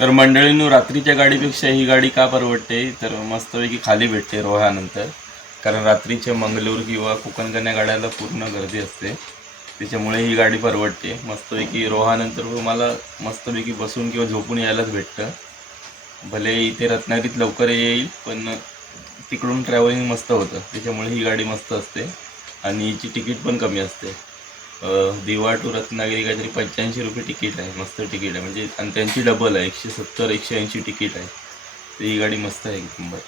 तर मंडळींनो, रात्रीच्या गाडीपेक्षा ही गाडी का परवडते तर मस्तपैकी खाली भेटते रोहानंतर. कारण रात्रीच्या मंगळूर किंवा कोकणकन्या गाड्याला पूर्ण गर्दी असते, त्याच्यामुळे ही गाडी परवडते. मस्तपैकी रोहानंतर तुम्हाला मस्तपैकी बसून किंवा झोपून यायलाच भेटतं. भले इथे रत्नागिरीत लवकर येईल पण तिकडून ट्रॅव्हलिंग मस्त होतं, त्याच्यामुळे ही गाडी मस्त असते. आणि हिची तिकीट पण कमी असते. दिवा टू रत्नागिरी काहीतरी 85 रुपये तिकीट आहे. मस्त तिकीट आहे म्हणजे, आणि त्यांची डबल आहे, 170-180 तिकीट आहे. तर ही गाडी मस्त आहे एक नंबर.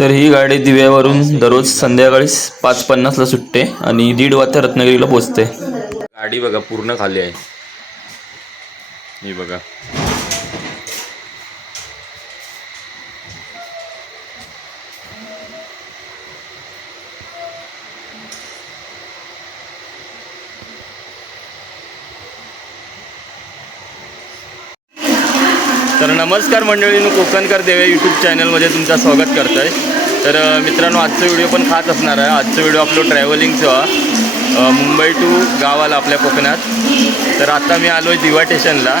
तर ही गाडी दिव्यावरून दररोज संध्याकाळी 5:50ला सुटते आणि 1:30 वाजता रत्नागिरीला पोचते. गाडी बघा पूर्ण खाली आहे, ही बघा. तर नमस्कार मंडळींनो, कोकणकर देवे यूट्यूब चॅनलमध्ये तुमचं स्वागत करतो आहे. तर मित्रांनो, आजचा व्हिडिओ पण खास असणार आहे. आजचा व्हिडिओ आपलं ट्रॅव्हलिंगचं मुंबई टू गावाला आपल्या कोकणात. तर आता मी आलो आहे दिवा स्टेशनला.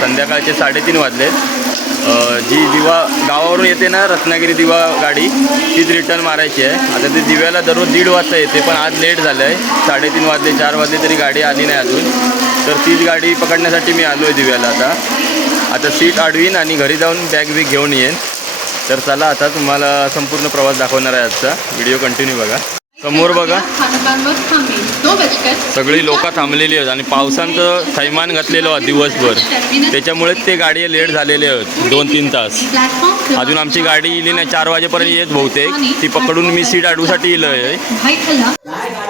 संध्याकाळचे 3:30 वाजलेत. जी दिवा गावावरून येते ना रत्नागिरी दिवा गाडी, तीच रिटर्न मारायची आहे. आता ते दिव्याला दररोज 1:30 वाजता येते, पण आज लेट झालं आहे. 3:30 वाजले, 4 वाजले तरी गाडी आली नाही अजून. तर तीच गाडी पकडण्यासाठी मी आलो आहे दिव्याला. आता सीट अडवीन आणि घरी जाऊन बॅग बिग घेऊन येईन. तर चला, आता तुम्हाला संपूर्ण प्रवास दाखवणार आहे. आजचा व्हिडिओ कंटिन्यू बघा. समोर बघा सगळी लोक थांबलेली आहेत आणि पावसानं थैमान घातलेलं आहे दिवसभर, त्याच्यामुळेच ते गाडी लेट झालेले आहेत 2-3 तास. अजून आमची गाडी येली नाही, 4 वाजेपर्यंत येत बहुतेक. ती पकडून मी सीट अडवूसाठी येलो आहे.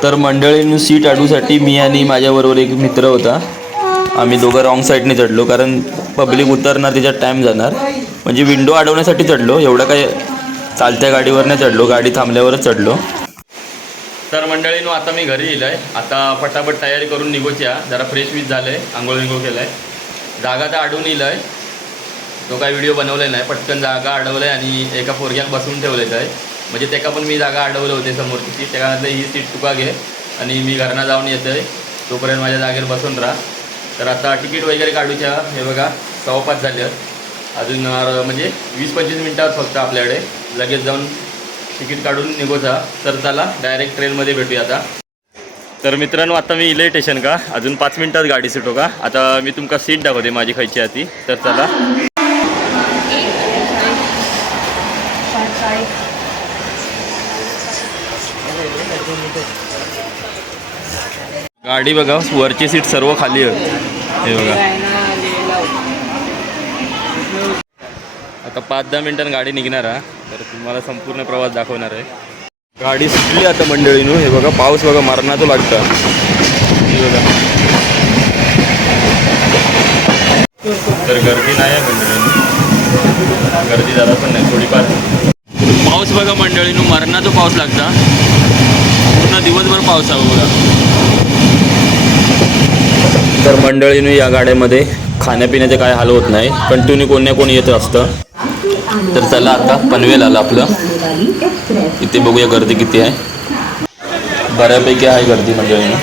तर मंडळींनी सीट अडवूसाठी मी आणि माझ्याबरोबर एक मित्र होता, आम्ही दोघं रॉंग साईडने चढलो. कारण पब्लिक उतरणार, त्याच्यात टाईम जाणार. म्हणजे विंडो अडवण्यासाठी चढलो, एवढं काय चालत्या गाडीवर नाही चढलो, गाडी थांबल्यावरच चढलो. तर मंडळींनो, आता मी घरी येईल आहे. आता पटापट तयारी करून निघोच्या. जरा फ्रेश वीज झालं आहे, आंघोळ विंघोळ केलं आहे. जागा तर अडवून येईल आहे, तो काय व्हिडिओ बनवला नाही. पटकन जागा अडवलं आहे आणि एका पोरग्याक बसून ठेवलेलं आहे. म्हणजे त्याका पण मी जागा अडवलं होते समोरची सीट. त्याच्यानंतर ही सीट तुका घे आणि मी घरनं जाऊन येतो आहे, तोपर्यंत माझ्या जागेवर बसून राहा. तर आता तिकीट वगैरे काढूच्या. हे बघा 5:15 झाले आहेत. अजून म्हणजे 20-25 मिनटात फक्त आपल्याकडे. लगेच जाऊन तिकीट काढून निघोचा. तर चला डायरेक्ट ट्रेनमध्ये भेटूया आता. तर मित्रांनो, आता मी इले स्टेशन का अजून 5 मिनटात गाडी सुटो का. आता मी तुमका सीट दाखवते माझी खायची आती. तर चला. गाडी बघा, वरची सीट सर्व खाली आहे. हे बघा, आता 5-10 मिनिटांनी गाडी निघणार आहे. तर तुम्हाला संपूर्ण प्रवास दाखवणार आहे. गाडी सुटली आता मंडळीनो. हे बघा, पाऊस बघा मारणाचं लागतं. हे बघा, तर गर्दी नाही आहे मंडळीनो, गर्दी जरा पण नाही, थोडीफार. पाऊस बघा मंडळीनो, मरणाचा पाऊस लागता. पूर्ण दिवसभर पाऊस आहे बघा. तर मंडळीनं, या गाड्यामध्ये खाण्यापिण्याचे काय हाल होत नाही, कंटिन्यू कोण ना कोण येत असतं. तर चला, आता पनवेल आलं आपलं. इथे बघूया गर्दी किती आहे. बऱ्यापैकी आहे गर्दी मंडळीनं.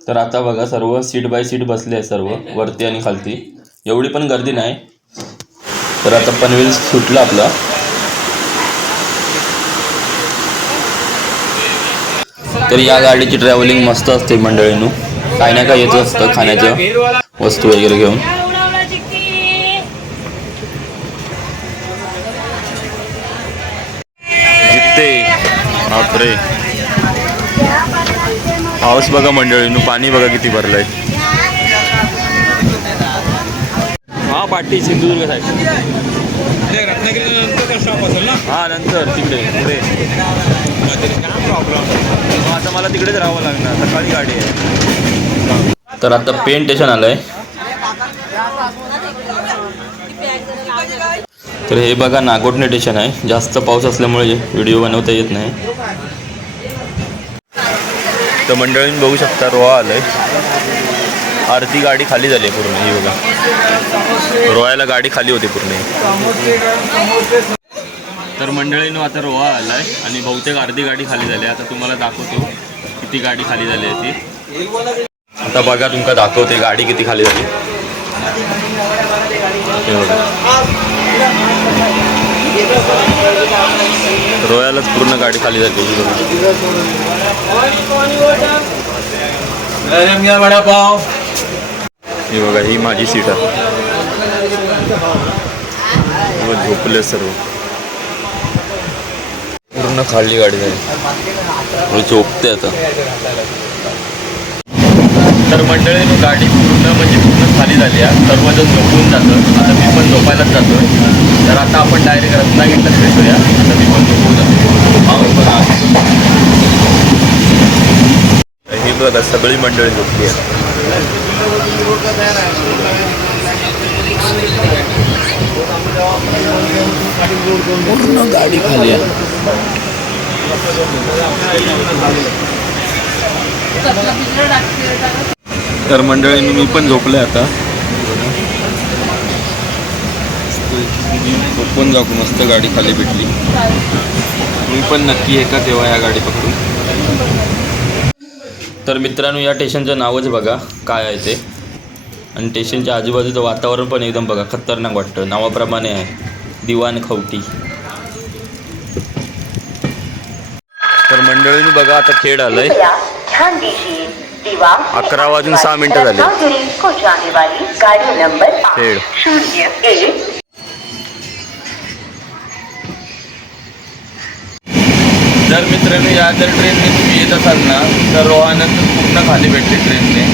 तर आता बघा, सर्व सीट बाय सीट बसले आहे, सर्व वरती आणि खालती. एवढी पण गर्दी नाही. तर आता पनवेल सुटलं आपला. तर या गाडीची ट्रॅव्हलिंग मस्त असते मंडळींनो. काय ना काय येतं असतं खाण्याचं वस्तू वगैरे घेऊन. बापरे, पाऊस बघा मंडळींनो, पाणी बघा किती भरलंय. हा, पाटी सिंधुदुर्ग साईड. हा, नंतर तिकडे पुढे. आता मला तिकडेच राहावं लागणार, सकाळी गाडी आहे. तर आता पेन स्टेशन आलंय. तर हे बघा नागोठणे स्टेशन आहे. जास्त पाऊस असल्यामुळे व्हिडिओ बनवता येत नाही. तर मंडळींनी बघू शकता रोहा आलंय. अर्धी गाडी खाली झाली आहे पूर्ण. ही बघा रोहायला गाडी खाली होती पूर्ण. तर मंडळींनो आता रोहा आलाय आणि बहुतेक अर्धी गाडी खाली झाली. आता तुम्हाला दाखवतो किती गाडी खाली झाली आहे ती. आता बघा तुमका दाखवते गाडी किती खाली झाली. रोयालाच पूर्ण गाडी खाली झाली. ही बघा ही माझी सीट आहे. झोपले सर्व पूर्ण खाली गाडी झाली. झोपते आता. तर मंडळीनं गाडी पूर्ण खाली झाली आहे. सर्वजण झोपून जातं. आता मी पण झोपायलाच जातो. तर आता आपण डायरेक्ट रत्नागिरीलाच भेटूया. आता मी पण झोपून जातो. ही बघा सगळी मंडळी झोपली आहे. पूर्ण गाडी खाली आहे. तर मंडळींनी मी पण झोपले आता. झोपून जाऊ मस्त गाडी खाली भेटली. मी पण नक्की एका तेव्हा या गाडी पकडून. तर मित्रांनो या स्टेशनचं नावच बघा काय आहे ते. आणि स्टेशनच्या आजूबाजूचं वातावरण पण एकदम बघा खतरनाक वाटतं. नावाप्रमाणे आहे दिवाण खवटी. तर मंडळींनी बघा आता खेड आलंय. 11:06 झाले. खेड जर मित्रांनो या जर ट्रेनने तुम्ही येत असाल ना तर रोहानंतर पूर्ण खाली भेटते ट्रेनने.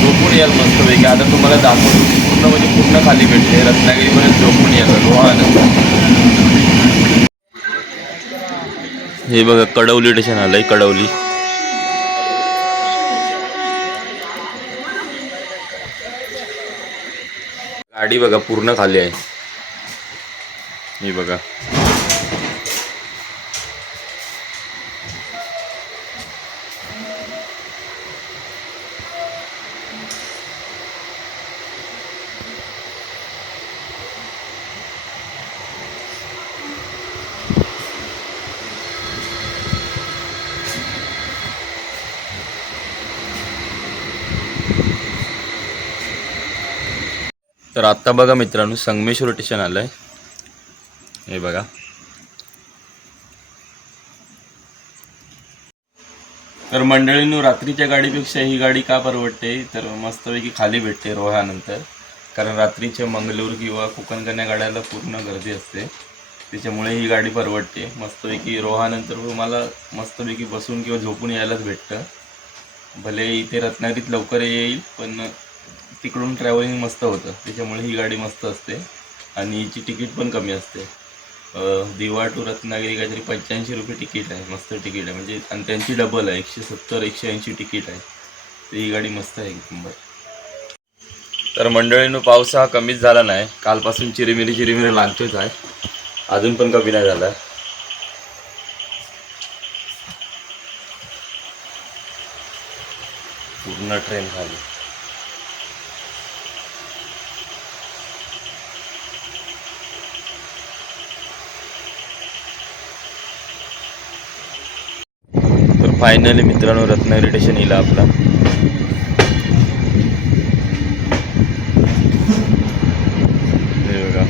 झोपून याल मस्तपैकी. आता तुम्हाला दाखवतो पूर्ण म्हणजे पूर्ण खाली भेटते. रत्नागिरीपर्यंत झोपून याल रोहानंतर. हे बघा कडवली स्टेशन आलंय. कडवली गाडी बघा पूर्ण खाली आहे. हे बघा तर आत्ता बघा मित्रांनो संगमेश्वर स्टेशन आलं आहे. हे बघा तर मंडळींनो रात्रीच्या गाडीपेक्षा ही गाडी का परवडते तर मस्तपैकी खाली भेटते रोह्यानंतर. कारण रात्रीच्या मंगलोर किंवा कोकणकन्या गाड्याला पूर्ण गर्दी असते. त्याच्यामुळे ही गाडी परवडते. मस्तपैकी रोह्यानंतर तुम्हाला मस्तपैकी बसून किंवा झोपून यायलाच भेटतं. भले इथे रत्नागिरीत लवकर येईल पण तिकडून ट्रॅव्हलिंग मस्त होतं. त्याच्यामुळे ही गाडी मस्त असते आणि हिची तिकीट पण कमी असते. दिवा टू रत्नागिरी काहीतरी 85 रुपये तिकीट आहे. मस्त तिकीट आहे म्हणजे. आणि त्यांची डबल आहे 170-180 तिकीट आहे. तर ही गाडी मस्त आहे नंबर. तर मंडळीनं पाऊस हा कमीच झाला नाही. कालपासून चिरीमिरी लागतोच आहे. अजून पण कमी नाही झाला. पूर्ण ट्रेन खाली. तर फायनली मित्रांनो रत्नागिरी स्टेशन येईल आपला. हे बघा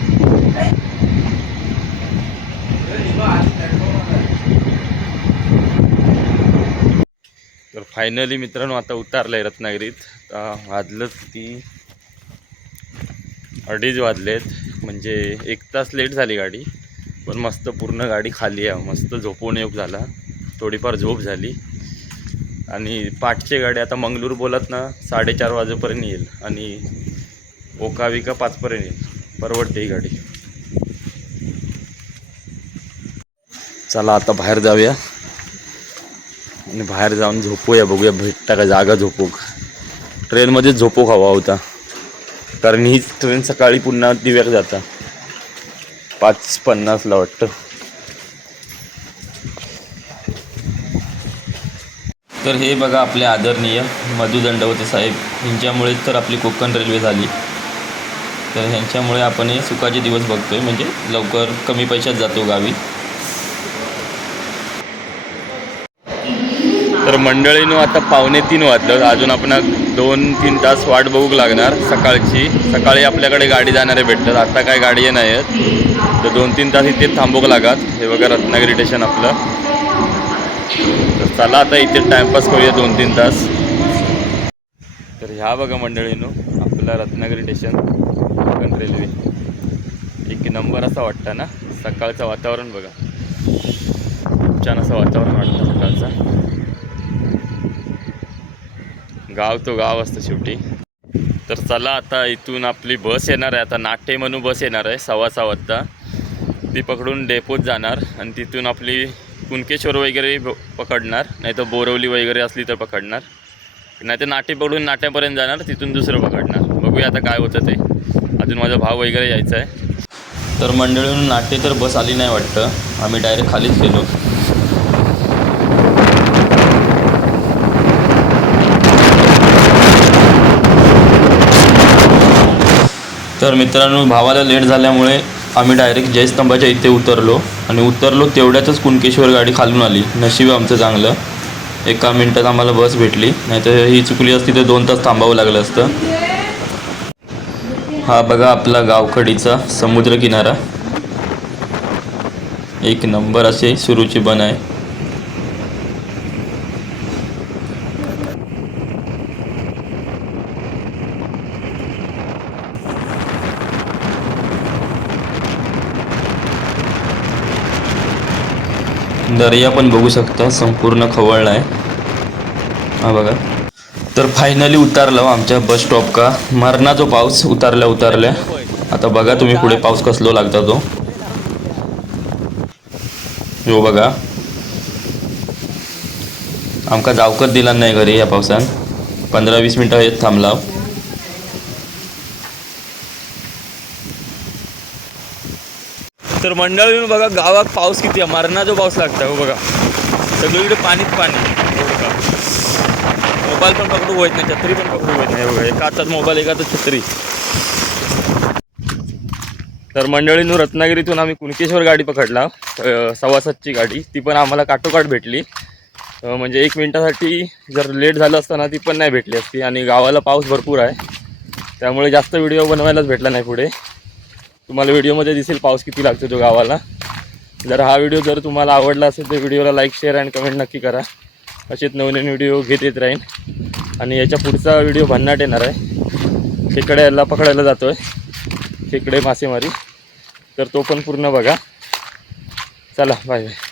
तर फायनली मित्रांनो आता उतारलं आहे रत्नागिरीत. वाजलं ती 2:30 वाजलेत म्हणजे 1 तास लेट झाली गाडी. पण मस्त पूर्ण गाडी खाली आहे. मस्त झोपून योग झाला. थोडीफार झोप झाली. आणि पाठची गाडी आता मंगळूर बोलत ना 4:30 वाजेपर्यंत येईल आणि ओकाविका 5पर्यंत येईल. परवडते ही गाडी. चला आता बाहेर जाऊया आणि बाहेर जाऊन झोपूया. बघूया भेटता का जागा झोपू. ट्रेनमध्येच झोपू हवा होता कारण ही ट्रेन सकाळी पुन्हा दिव्याक जाता. 5:50ला वाटतं. तर हे बघा आपले आदरणीय मधु दंडवते साहेब, यांच्यामुळेच तर आपली कोकण रेल्वे झाली. तर ह्यांच्यामुळे आपण हे सुखाचे दिवस बघतोय, म्हणजे लवकर कमी पैशात जातो गावी. तर मंडळीनं आता 2:45 वाजलं, अजून आपण 2-3 तास वाट बघू लागणार सकाळची. सकाळी आपल्याकडे गाडी जाणारे भेटतात, आता काय गाडी नाही आहेत, तर 2-3 तास इथे थांबवू लागत. हे बघा रत्नागिरी स्टेशन आपलं. तर चला आता इथे टाइमपास करूया 2-3 तास. तर ह्या बघा मंडळीनं आपला रत्नागिरी स्टेशन कोकण रेल्वे. एक नंबर असा वाटतं ना. सकाळचं वातावरण बघा, खूप छान असं वातावरण वाटतं सकाळचं. गाव तो गाव असतं शेवटी. तर चला आता इथून आपली बस येणार आहे, आता नाट्य म्हणून बस येणार आहे 6:15 वाजता. ती पकडून डेपोत जाणार आणि तिथून आपली कुणकेश्वर वगैरे पकडणार, नाही तर बोरवली वगैरे असली तर पकडणार, नाही तर नाटे पकडून नाट्यापर्यंत जाणार, तिथून दुसरं पकडणार. बघूया आता काय होतं ते. अजून माझा भाव वगैरे यायचा आहे. तर मंडळीनं नाटे तर बस आली नाही वाटतं, आम्ही डायरेक्ट खालीच गेलो. तर मित्रांनो, भावाला लेट झाल्यामुळे आम्ही डायरेक्ट जयस्तंभाच्या इथे उतरलो आणि उतरलो तेवढ्यातच कुणकेश्वर गाडी खालून आली. नशीब आमचं चांगलं, 1 मिनिटात आम्हाला बस भेटली, नाहीतर ही चुकली असती तर 2 तास थांबावं लागलं असतं. हा बघा आपला गावखडीचा समुद्र किनारा, एक नंबर असे सुरूची बन आहे. दर्या पण बघू शकता, संपूर्ण खवळला आहे. हा बघा. तर फायनली उतारलो आमच्या बस स्टॉप का. मरणाचा पाऊस उतारल्या. आता बघा तुम्ही पुढे पाऊस कसलो लागता तो. हो बघा, आमका जावकर दिला नाही घरी या पावसान. 15-20 मिनटं येत थांबला. तर मंडळीनं बघा गावात पाऊस किती आहे, मरणाचा पाऊस लागता. हो बघा, सगळीकडे पाणीच पाणी. मोबाईल पण पकडू होत नाही, छत्री पण पकडू होत नाही. बघा, एका हातात मोबाईल, एका हातात छत्री. तर मंडळीनं रत्नागिरीतून आम्ही कुणकेश्वर गाडी पकडला, 6:15ची गाडी. ती पण आम्हाला काटोकाट भेटली, म्हणजे 1 मिनिटासाठी जर लेट झालं असताना ती पण नाही भेटली असती. आणि गावाला पाऊस भरपूर आहे, त्यामुळे जास्त व्हिडिओ बनवायलाच भेटला नाही पुढे. तुम्हाला व्हिडिओमध्ये दिसेल पाऊस किती लागतो तो गावाला. जर हा व्हिडिओ जर तुम्हाला आवडला असेल तर व्हिडिओला लाईक, शेअर आणि कमेंट नक्की करा. असेच नवीन व्हिडिओ घेत येत राहीन. आणि याच्या पुढचा व्हिडिओ भन्नाट येणार आहे, खेकड्याला पकडायला जातो आहे, खेकडे मासेमारी. तर तो पण पूर्ण बघा. चला बाय बाय.